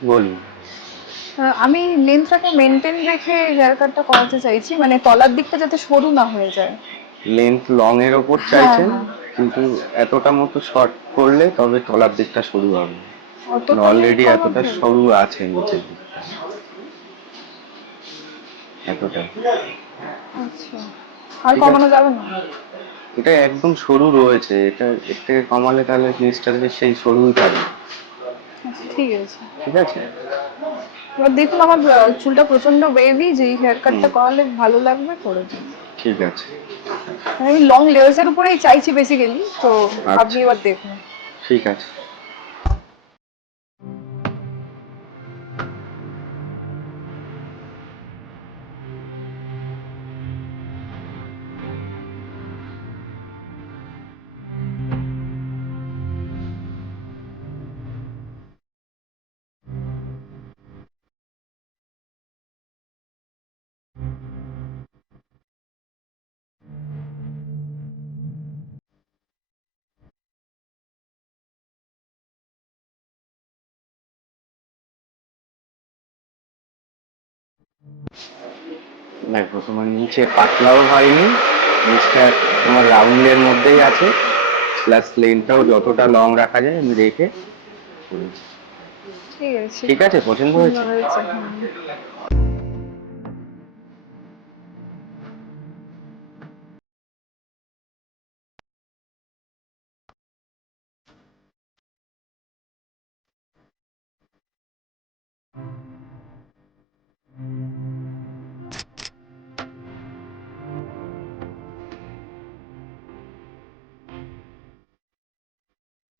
বলুন। আমি লেন্থটাকে মেনটেন রেখে হেয়ার কাটটা করাতে চাইছি, মানে তলার দিকটা যাতে সরু না হয়ে যায়। লেন্থ লং এর ওপর হ্যাঁ চাইছেন, হ্যাঁ। কিন্তু এতটা মতো শর্ট করলে তবে তলার দিকটা সরু হবে। অতটাই অলরেডি এতটা কমাবো? সরু আছে নিচের দিকটা, এতটাই। আচ্ছা, আর ঠিক কমানো আছে, যাবে না? এটা একদম সরু রয়েছে, এটা এর থেকে কমালে তাহলে নিচটা থেকে সেই সরুই থাকবে। আচ্ছা ঠিক আছে। ঠিক আছে। এবার দেখুন আমার চুলটা প্রচন্ড বেভি, যে এই হেয়ার হুম, কাটটা করালে ভালো লাগবে করে দিন। ঠিক আছে। মানে আমি লং লেয়ার্সের উপরেই চাইছি বেসিক্যালি, তো আপনি আচ্ছা, এবার দেখুন। ঠিক আছে। দেখো, তোমার নিচে পাতলাও হয়নি, নিচটা তোমার রাউন্ডের মধ্যেই আছে, প্লাস লেনটাও যতটা লং রাখা যায় আমি রেখে করেছি। ঠিক আছে। ঠিক আছে, পছন্দ সুন্দর হয়েছে? হয়েছে, হুম।